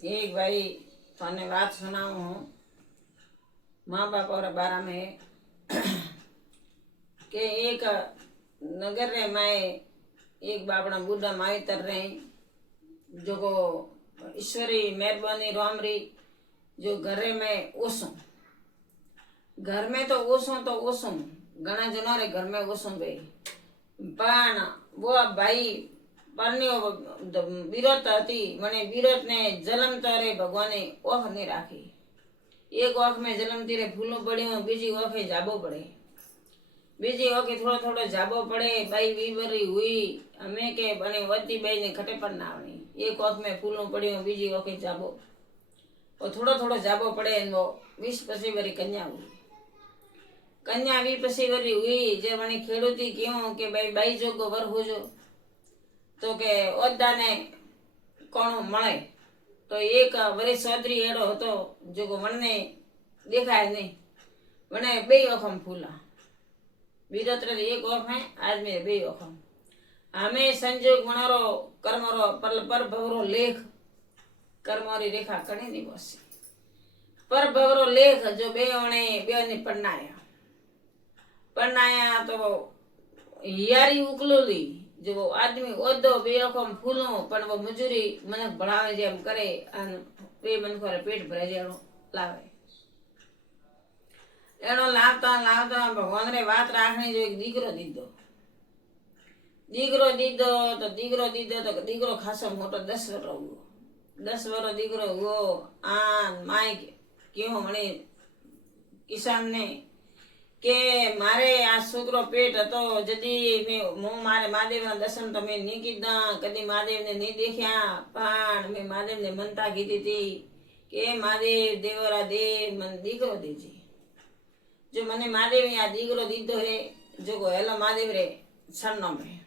एक भाई थाने बात सुनाऊं हूँ माँ बाप और बारा में के एक नगर रे माए एक बापड़ा बुढ़ा माई तर रहे जो को ईश्वरी मेहरबानी रामरी जो घरे में ओसो घर में तो ओसो घना जनो रे घर में ओसो गई पण वो भाई પરણ્યો વિરત હતી મને વિરત ને જલમ તારે ભગવાને ઓખ નહીં રાખી એક ઓખ में જલમતી રે ફૂલો પડ્યો બીજી ઓખે જાબો પડે બીજી ઓખે થોડો થોડો જાબો પડે બાઈ વીવરી હુઈ અમે કે બને વતી બાઈ ને ખટે પર ના આવણી એક ઓખ में ફૂલો પડ્યો બીજી ઓખે જાબો થોડો થોડો જાબો પડે એનો 20 પછી વરી કન્યા હુઈ કન્યા 20 પછી વરી હુઈ જે મને ખેડૂતી ક્યું કે ભાઈ બાઈ જોગો વર હોજો तो के ओदा ने कोण मळे तो एक वरिष्ठ चौधरी एड़ो हतो जो को मने देखाय नहीं मने बे ओखम फूला वीरत्र एक ओख है आज में बे ओखम हमें संजोग मणरो कर्मरो पर भवरो लेख कर्मोरी रेखा कणे नहीं बसी पर भवरो लेख जो बे ओणे बे ने पन्नाया तो यारी उकलोली जो आदमी ओदो बेखम फूलो पण वो मजूरी मन बढ़ावे जेम करे अन बे मन को पेट भरे जेनो लावे एनो लावता लावता भगवान रे बात राखनी जो एक दीकरो दीदो तो दीकरो खासो मोटो 10 वर्षो हुओ 10 वर्षो दीकरो हुओ आन माई क्यों मणे किसान ने के मारे आ छोकरो पेट हतो जदी मैं मारे महादेव ना दर्शन तो मैं नहीं कीधा कदी महादेव ने नहीं देखा पण मैं महादेव ने मनता कीधी थी के महादेव देवरा दे मन दीकरो दीजी जो मने महादेव या दीकरो दीधो है जो को हेलो महादेव रे सरनाम है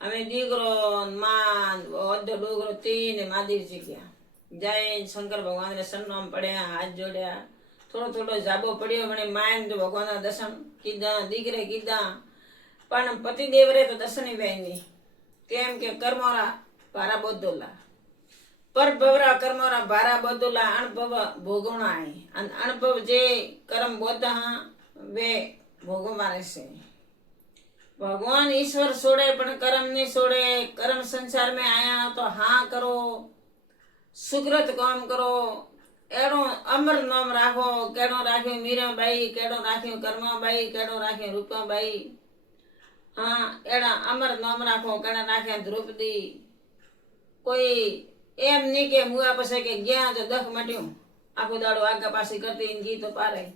हमें दीकरो मान ओदो डोगरो तीन महादेव जी गया जय शंकर भगवान रे सरनाम पड़या हाथ जोड़या थोड़ो थोड़ो जाबो पड़ियो मने मायन तो भगवान ना दर्शन कीधा दीकरे कीधा पण पति देव रे तो दर्शन ही वेनी केम के कर्मोरा भारा बोधोला पर भवरा कर्मोरा भारा बोधोला अनुभव भोगवना है अन अनुभव जे कर्म बोधा वे भोगो मारे से भगवान ईश्वर छोड़े पण कर्म नहीं छोड़े कर्म संसार में आया तो हाँ करो सुकृत काम करो एड़ो अमर नाम राखो केड़ो राख्यो मीराबाई केड़ो राख्यो कर्माबाई केड़ो राख्यो रूपाबाई हाँ एड़ा अमर नाम राखो केड़ा राख्या द्रौपदी कोई एम नहीं के मुआ पसे के गया तो दख मट्यो आखो दाड़ो आगा पासी करती इन तो पारे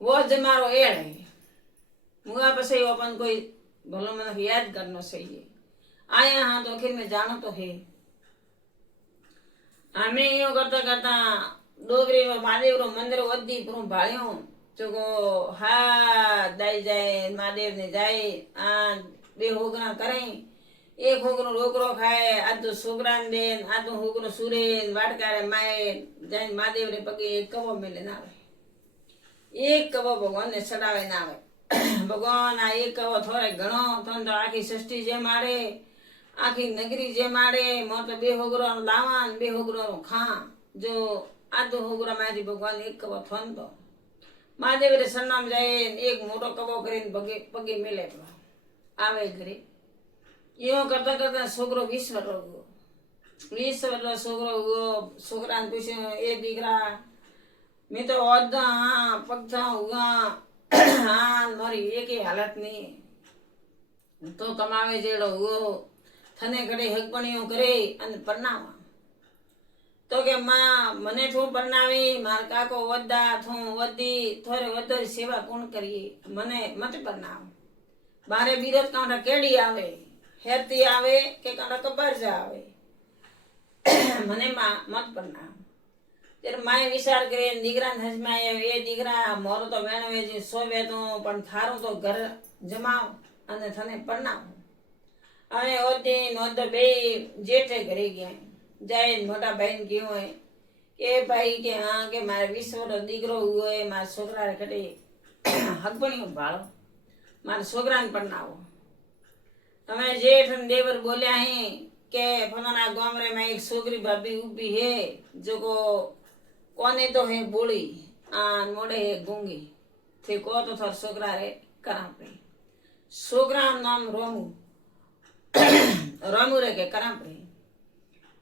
वो जमारो एड़ है मुआ पसे अपन कोई भलो मन याद करनो सही आया हाँ तो आखिर में जानो तो है हमें यो करता करता डोगरी में महादेव रो मंदिर वधी पूरो भाळ्यो चोको हा दाई जाए महादेव ने जाए आ बे होगरा करे एक होगरो रोकरो खाए आ तो सोगरान देन आ तो होगरो सुरेन वाटकारे माए जाए महादेव रे पगे एक कवो मिले ना आवे एक कवो भगवान ने चढ़ावे ना आवे भगवान आ एक कवो थोड़े घणो तो आखी सृष्टि जे मारे आखी नगरी जे मारे मोर तो बे होगरो लावान बे होगरो खा जो आधो होगरा मारी भगवान एक कबो थन तो महादेव रे सरनाम जाए एक मोटो कबो करीने पगे पगे मिले आवे घरे यो करता करता छोकरो 20 वर्षो हुओ 20 वर्षो छोकरो हुओ छोकरा ने पूछ्यो ए दीकरा मैं तो ओदा पगथा हुआ हाँ मारी एक ही हालत नहीं तो कमावे जेड़ो हुओ थने घड़े हकपणियों करे अने परनावा तो के मां मने थो परनावी मार काको वद्दा थो वद्दी थोरे वदरी सेवा कोण करिए मने मत परनाव बारे बीरत कांटा केड़ी आवे हेरती आवे के कांटा कबर जा आवे मने मां मत परनाव तेरे माए विचार करे दीकरा ने हजमाए ए दीकरा मोरो तो वेणवे जे सोवे तो पण थारो तो घर जमाव अने थने परनाव अने ओदी नोद बे जेठे घरे गया जाए मोटा बहन क्यों है के भाई के हाँ के मारे 20 वर्षो दीकरो हुओ है मारे छोकरा रे कटे हकपणियो भाळो मारे छोकरा ने परनावो तमे जेठ ने देवर बोल्या है કે ફલાણા ગામ રે में एक छोकरी भाभी ऊभी है जो को कोने तो है बोली आ मोड़े है गूंगी थे को तो थर छोकरा रे करा पे छोकरा नाम रोमू रोमू रे के करा पे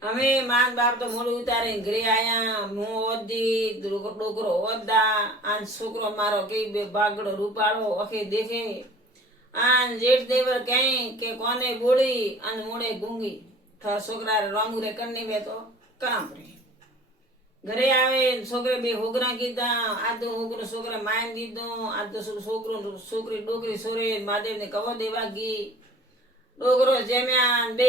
અમે માન બાપ તો મોડું ઉતારીને ઘરે આયા હું ઓદી ડોકરો ઓદા આન છોકરો મારો કઈ બે બાગડો રૂપાળો અખે દેખે આન જેઠ દેવર કઈ કે કોને બોળી અને મોડે ગૂંગી થા છોકરા રામુ રે કરની બે તો કામ રે ઘરે આવે છોકરે બે હોગરા કીધા આ તો હોગરો છોકરા માન દીધો આ તો છોકરો છોકરી ડોકરી સોરે મહાદેવ ને કવો દેવા ગઈ ડોકરો જેમ્યા બે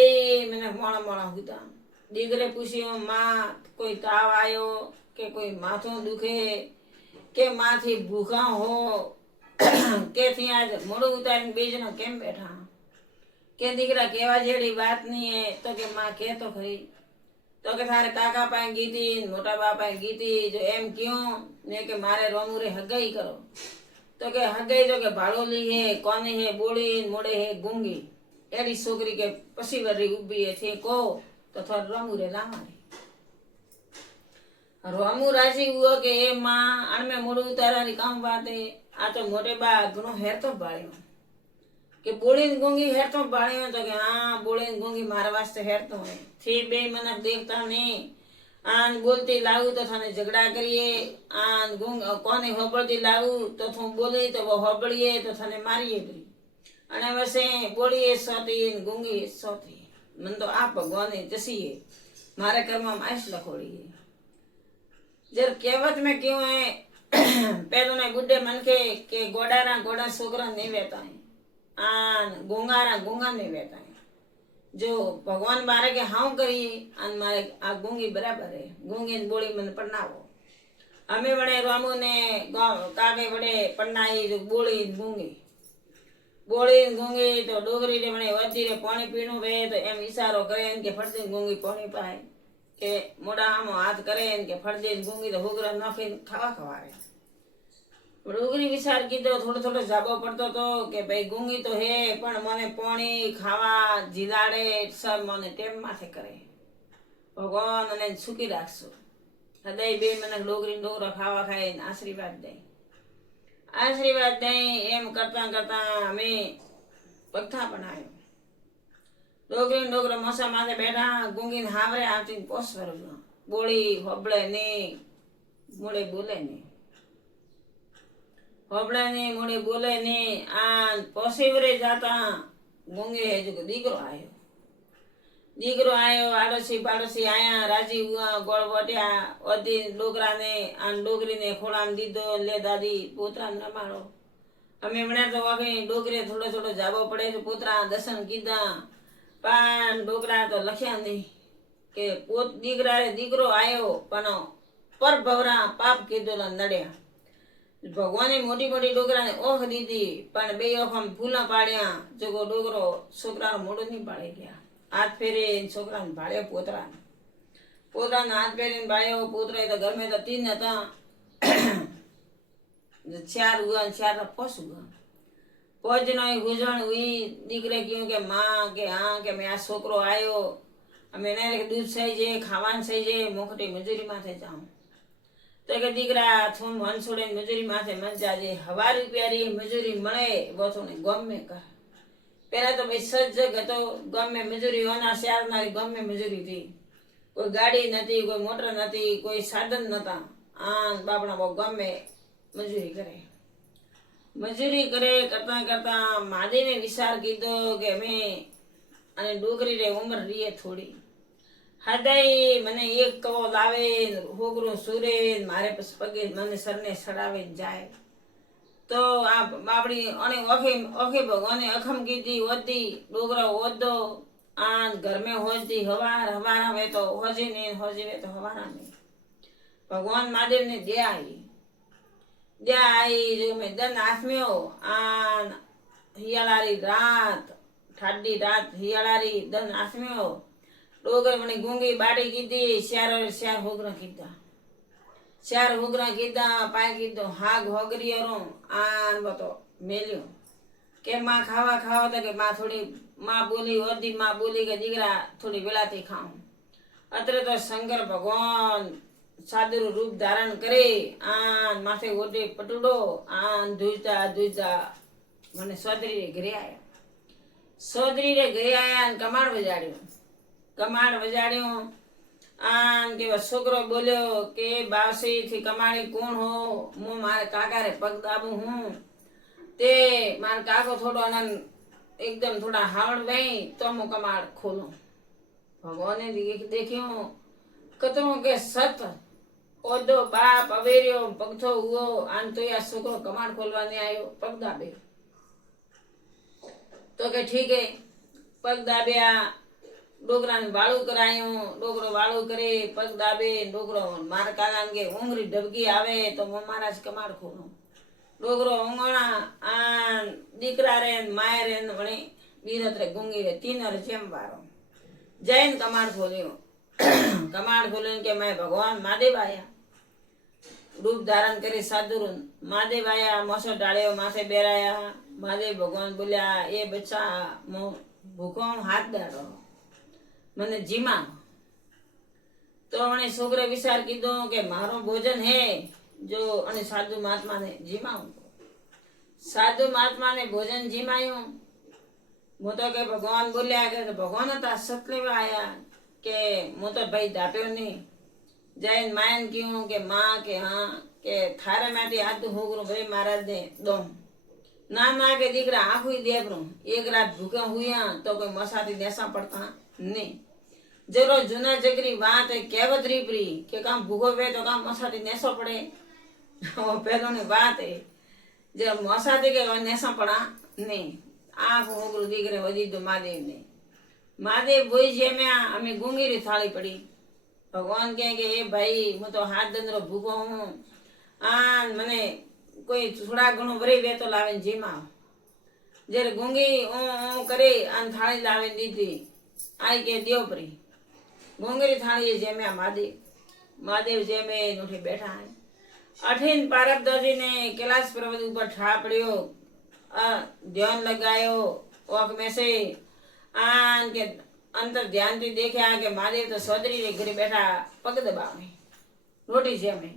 મને મોણા મોણા હુતા દીકરે પૂછ્યું માં કોઈ તાવ આવ્યો કે કોઈ માથું દુખે કે માથી ભૂખા હો કે થી આજ મોડું ઉતારીને બે જણા કેમ બેઠા કે દીકરા કેવા જેડી વાત નહીં હે તો કે માં કે તો ખરી તો કે તારે કાકા પાસે ગીતી મોટા બા પાસે ગીતી જો એમ ક્યું ને કે મારે રોમુ રે હગાઈ કરો તો કે હગાઈ તો કે ભાડોલી હે કોની હે બોળી મોડે હે ગૂંગી એડી છોકરી કે પછી વરી ઊભી હે થે કહો तो थोड़ा रोमू रे लामारी रोमू राजी हुआ के ए मां अण में मोड़ू उतारा काम बात है आ तो मोटे बा घणो हेर तो बाळ्यो के बोली गूंगी हेर तो बाळ्यो तो के हां बोली गूंगी मारा वास्ते हेर तो है थी बे मनक देखता नहीं आन बोलती लाऊ तो थाने झगड़ा करिए आन गूंग कोने होबळती लाऊ तो थू बोली तो वो होबळीए तो थाने मारीए गई अने वसे बोलीए सोती गूंगी सोती मन तो आप भगवान जसी है मारे कर्म में आइस लखोड़ी है जर कहवत में क्यों है पहले ने बुढ़े मन के गोडारा गोडा छोकरा नहीं रहता है आन गूंगारा गूंगा नहीं रहता है जो भगवान मारे के हाउ करिए आन मारे आ गूंगी बराबर है गूंगी ने बोली मन पढ़नावो हमें बड़े रामू ने काके बड़े पढ़नाई जो बोली गूंगी बोली गूंगी तो डोगरी रे मने वधी रे पानी पीणू वे तो एम इशारो करे के फटदी गूंगी पानी पाए के मोड़ा आम हाथ करे के फटदी गूंगी तो होगरा नाखी खावा खवारे डोगरी विचार कीधो थोड़ो थोड़ो जाबो पड़तो तो के भाई गूंगी तो है पण मने पानी खावा जिलाड़े सब मने टेम माथे करे भगवान ने सुखी राखसो हृदय बे मने डोगरी डोगरा खावा खाए आशीर्वाद दे आशीर्वाद दई एम करता करता हमें पत्था बनायो डोगरी डोगरा मसा माथे बैठा गूंगी हावरे आती पोस वरगो बोली होबळे ने मोड़े बोले ने होबळे ने मोड़े बोले ने आन पोसेवरे जाता गूंगी है जो दीकरो आयो आड़ोसी पाड़ोसी आया राजी हुआ गोड़ बटिया ओदी डोगरा ने आन डोगरी ने खोला में दीदो ले दादी पोतरा न मारो हमें बने तो वाके डोगरे थोड़ो थोड़ो जाबो पड़े तो पोतरा दर्शन कीधा पान डोगरा तो लख्या नहीं के पोत दीकरा रे दीकरो आयो पण पर भवरा पाप कीधो नड्या भगवाने मोटी मोटी डोगरा ने ओख दीदी पण बे ओखम फूला पाड्या जो डोगरो छोकरा मोड़ो नहीं पाड़ी गया हाथ फेरे छोकरा ने भाड़े पोतरा ने हाथ फेरे भाड़े पोतरा तो घर में तो 3 था 4 हुआ 4 पोस हुआ पोज नहीं गुजरण हुई दीकरे क्यों के माँ के हाँ के मैं आ छोकरो आयो मैंने दूध सही जे खावान सही जे मोखटी मजूरी माथे जाऊं तो के दीकरा थूम मन छोड़े मजूरी माथे मन जाजे 1000 रुपया री मजूरी मळे वो तो ने गम में कर पहला तो भाई सजग तो गम में मजूरी होना शहर ना गम में मजूरी थी कोई गाड़ी नती कोई मोटर नती कोई साधन नता आन बापना वो गम में मजूरी करे करता करता महादेव ने विचार कीधो के मैं अने डोगरी रे उम्र रही थोड़ी हृदय मने एक कवो लावे होगरो सूरे मारे पस पगे मने सरने सड़ावे जाए तो आप बापड़ी अने ओखे ओखे भगवाने अखम कीधी ओदी डोगरा ओदो आन घर में होजती हवार हवारा में तो होजी ने होजी में तो हवारा में भगवान महादेव ने दया आई जो मैं दन आसमियो आन हियालारी रात ठाडी रात हियालारी दन आसमियो डोगर मने गूंगी बाड़ी कीधी श्यार होगरा कीधा 4 होगरा कीधा पाए कीधो हाग होगरी आन बतो मेलियो के मां खावा तो के मां थोड़ी માં બોલી ઓધી માં બોલી કે દીકરા થોડી વેલાથી ખાઉં. અત્રે તો શંકર ભગવાન સાદું રૂપ ધારણ કરે આન માથે ઓઢે પટુડો આન ધૂજતા ધૂજતા મને સોદરી ઘરે આવ્યા. સોદરી રે ઘરે આવ્યા અને કમાડ વજાડ્યું આન કે છોકરો બોલ્યો કે બાવસી થી કમાણી કોણ હો? હું મારે કાકા રે પગ દાબું હું. તે મારો કાકો થોડો આનંદ એકદમ થોડા હાવડ ભાઈ તો હું કમાડ ખોલું. ભગવાને દેખ્યું કતરું કે સત ઓદો બાપ અવેર્યો પગથો હુઓ આન તો આ છોકરો કમાડ ખોલવાને આવ્યો પગ દાબે. તો કે ઠીક હે પગ દાબ્યા. ડોકરાને વાળું કરાયું. ડોકરો વાળું કરે પગ દાબે. ડોકરો મારા કાકા કે ઊંઘરી ઢબકી આવે તો હું મારા જ કમાડ ખોલું. ડોકરો ઊંઘણા આ દીકરા રે માય રે વણી બીરત રે ગુંગી રે તીનર જેમ વારો જઈને કમાડ ખોલ્યું. કમાડ ખોલ્યું કે મેં ભગવાન મહાદેવ આયા રૂપ ધારણ કરી સાધુરું. મહાદેવ આયા મોસો ડાળ્યો માથે બેરાયા. મહાદેવ ભગવાન બોલ્યા એ બચ્ચા હું ભૂખો હાથ દાડો મને જીમા. તો મને છોકરે વિચાર કીધો કે મારો ભોજન હે જો અને સાધુ મહાત્માને જીમાવું. સાધુ મહાત્માને ભોજન જીમાયું. હું તો કે ભગવાન બોલ્યા કે ભગવાન હતા સતલેવા આયા કે હું તો ભાઈ દાપ્યો નહીં. જઈને માયન કહ્યું કે માં કે હા કે થારે માટે આતું હોગરું ભાઈ મહારાજ ને દોમ ના ના કે દીકરા આખું દેખરું એક રાત ભૂખા હુયા તો કોઈ મસાથી દેસા પડતા નહીં. જરો જૂના જગરી વાત કહેવત રીપરી કે કામ ભૂખો બે તો કામ મસાથી નેસો પડે. પેલોની વાત એ જે મસાથી કે નેસા પડા નહીં. આખું હોગરું દીકરે વધી તો મહાદેવ ને મહાદેવ ભોઈ જેમ્યા અમે ગુંગીરી થાળી પડી. ભગવાન કહે કે એ ભાઈ હું તો હાથ દંદરો ભૂખો હું આ મને કોઈ થોડા ઘણું ભરી બે તો લાવે જેમાં જ્યારે ગુંગી કરી અને થાળી લાવી દીધી. આઈ કે દેવ પરી ગુંગરી થાળી જેમ્યા મહાદેવ જેમે ઉઠી બેઠા. અઠીન પારબદાજીને કૈલાસ પર્વત ઉપર ઠા પડ્યો. ધ્યાન લગાયો ઓક મેસે આન કે અંતર ધ્યાનથી દેખ્યા કે મહાદેવ તો સોદરી ઘરે બેઠા પગ દબાવે રોટી જેમે.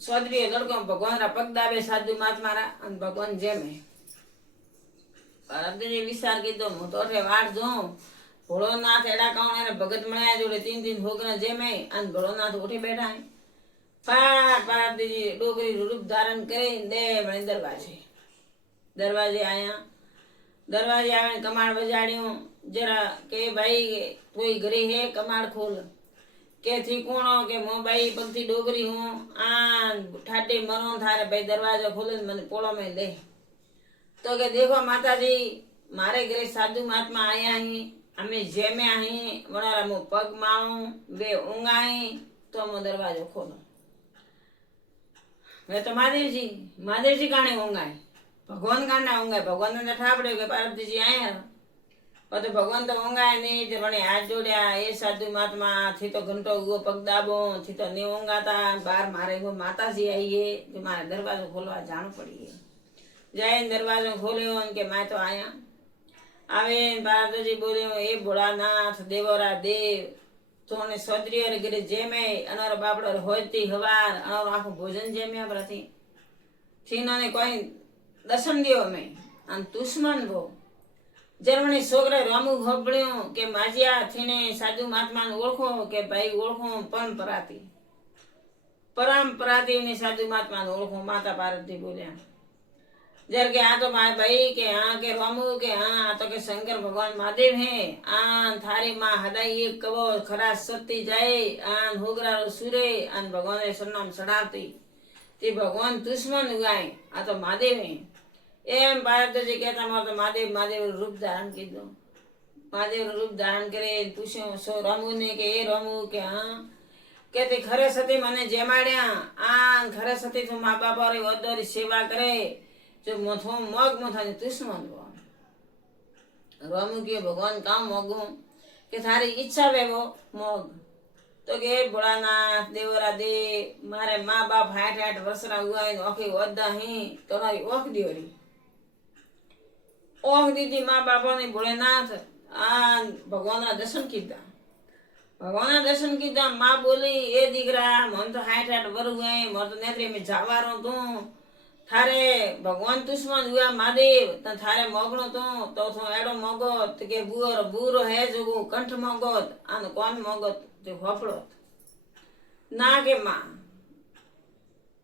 સોદરી લડકો ભગવાન પગ દાબે સાધુ મહાત્મારા અને ભગવાન જેમે. પારબદાજી વિચાર કીધો હું તો વાટ જોઉં ભોળોનાથ એડા કાઉણ એને ભગત મળ્યા જોડે તીન હોગરા જેમે અને ભોળોનાથ ઉઠી બેઠા. પારબદાજી ડોકરી રૂપ ધારણ કરી દે વળી દરવાજે આયા. દરવાજે આવીને કમાડ વજાડ્યું. જરા કે ભાઈ કોઈ ઘરે હે કમાડ ખોલ. કે થી કોણો કે હું ભાઈ પગથી ડોગરી હું આ ઠાટી મરો થારે ભાઈ દરવાજો ખોલે મને પોળો में ले. તો કે દેખો માતાજી મારે ઘરે સાધુ મહાત્મા આયા હી અમે જેમે અહીં વણારા હું પગ માણું બે ઊંઘાઈ તો હું દરવાજો ખોલો. મેં તો મહાદેવજી કાણે ઊંઘાય ભગવાન કાને ઊંઘાય. ભગવાન ને ઠાપડ્યો કે પાર્વતીજી આયા પછી ભગવાન તો ઊંઘાય નહીં. વણે હાથ જોડ્યા એ સાધુ મહાત્મા થી તો ઘંટો ઉગો પગ દાબો થી તો નહીં ઊંઘાતા. બાર મારે માતાજી આવીએ કે મારે દરવાજો ખોલવા જાણું પડીએ. જઈને દરવાજો ખોલ્યો કે મેં તો આયા. આવે પાર્વતીજી બોલ્યો એ ભોળાનાથ દેવરા દેવ તો સોદરી ઘરે જેમે અનારો બાપડો હોયતી હવાર અનારો આખું ભોજન જેમ્યા પ્રતિ થીને કોઈ દર્શન દેવો મેં અને દુશ્મન ભો જર્મની છોકરા રામુ ખબડ્યું કે માજિયા થીને સાધુ મહાત્માને ઓળખો કે ભાઈ ઓળખો પરંપરાથી ને સાધુ મહાત્માને ઓળખો. માતા પાર્વતી બોલ્યા जर के आ तो माय भाई के हाँ के रामू के हाँ तो के शंकर भगवान महादेव हैं आन थारी माँ हदाई एक कबो खरा सत्ती जाए आन होगरा सुरे आन भगवान रे सरनाम चढ़ावती ते भगवान दुश्मन उगाए आ तो महादेव हैं. एम पार्वती कहता मार तो महादेव रूप धारण कीधो. महादेव रूप धारण करे पूछ्यो सो रामू ने के ए रामू के हाँ कहते खरे सती मने जेमाड्या आन खरे सती तो माँ बापा रे वदोरी सेवा करे जो मथो मग मथा ने दुश्मन रामू के भगवान काम मगू के थारी इच्छा वे वो मग तो के भोलानाथ देवरा दे मारे माँ बाप 60 वर्षरा हुआ ओखी वदा ही तोरी ओख दियोरी ઓહ દીધી મા બાપાને ભોળેનાથ આ ભગવાનના દર્શન કીધા. ભગવાનના દર્શન કીધા. માં બોલી એ દીકરા મને તો 60 વર્ષ ગઈ મને તો નેત્રી મેં જવાનો તું થારે ભગવાન દુશ્મન હુआ મહાદેવ તો થારે મોગણો તો તું એડો મોગો તો કે બુરો હે જોગો કંઠ મોગોત આનો કોણ મોગોત તે હોફળો ના કે માં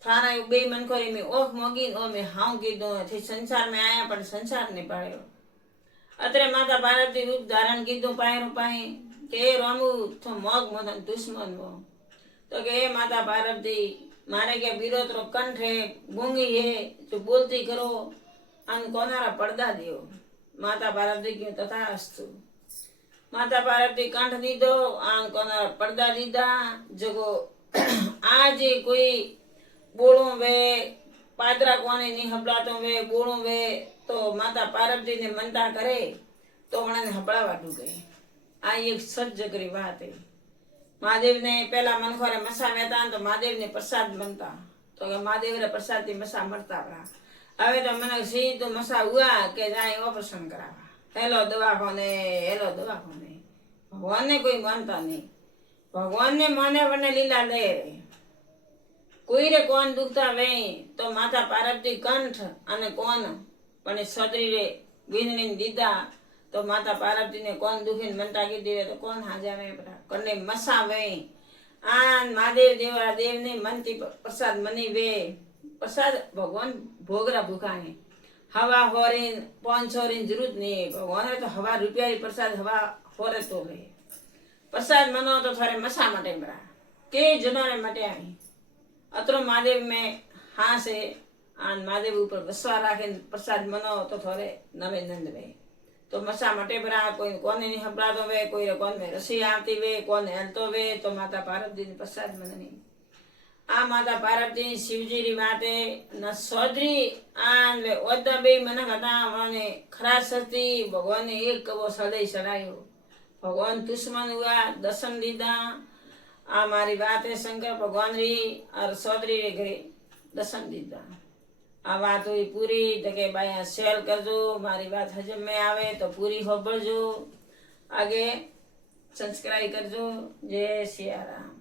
થારા બે મન કરી મેં ઓખ મોગી ઓ મેં હાઉ કીધું થી સંસાર में आया પણ સંસાર ને પાડ્યો. અત્રે માતા પાર્વતી રૂપ ધારણ કીધું પાયરો પાય કે રામુ તો મોગ મદન દુશ્મન મો તો કે માતા પાર્વતી मारे क्या विरोध रो कंठ है गूंगी है जो बोलती करो अन कोनारा पर्दा दियो. माता पार्वती क्यों तथा अस्तु. माता पार्वती कंठ दीदो अन कोनारा पर्दा दीदा जगो आज कोई बोलो वे पादरा कोने नहीं हबलातो वे बोलो वे तो माता पार्वती ने मनता करे तो वने हबड़ावा गए. आ एक सच जगरी बात है. महादेव ने पहला मनखोरे मसा वेता तो महादेव ने प्रसाद बनता तो महादेव रे प्रसाद थी मसा मरता रहा. हवे तो मन सी तो मसा हुआ के जाए ऑपरेशन करावा हेलो दवाखाने भगवान ने कोई मानता नहीं. भगवान ने माने वने लीला ले कोई रे कौन दुखता वे तो माता पार्वती कंठ अने कौन पण सदरी रे विननी दीदा तो माता पार्वती ने कौन दुखी मनता की देवे तो कौन हाजावे कने मसावे आन महादेव देवा देव ने मनती प्रसाद मनी वे प्रसाद भगवान भोगरा भूखाए हवा होरी 500 री जरूरत नहीं. भगवान तो हवा रुपया प्रसाद हवा होरे तो ले प्रसाद मनो तो थारे मसा मटे बरा के जनारे मटे आई अतरो महादेव में हाँ से आन महादेव ऊपर विश्वास राखे प्रसाद मनो तो थोड़े नवे नंद वे तो मसा मटे बरा कोई कोने नहीं हबड़ातो वे कोई कोन में रसी आती वे कोने हलतो वे तो माता पार्वती ने प्रसाद मननी. आ माता पार्वती शिवजी री बाते न सोदरी आन वे ओदा बे मन हटा वाने खरा सती भगवान ने एक कबो सदै सरायो. भगवान दुश्मन हुआ दर्शन दीदा. आ मारी बात है शंकर भगवान री और सोदरी रे घरे दर्शन दीदा. आ बात हुई पूरी तो के भाई शेयर करजो मारी बात हजम में आवे तो पूरी होबळजो आगे सब्सक्राइब करजो. जय सिया राम.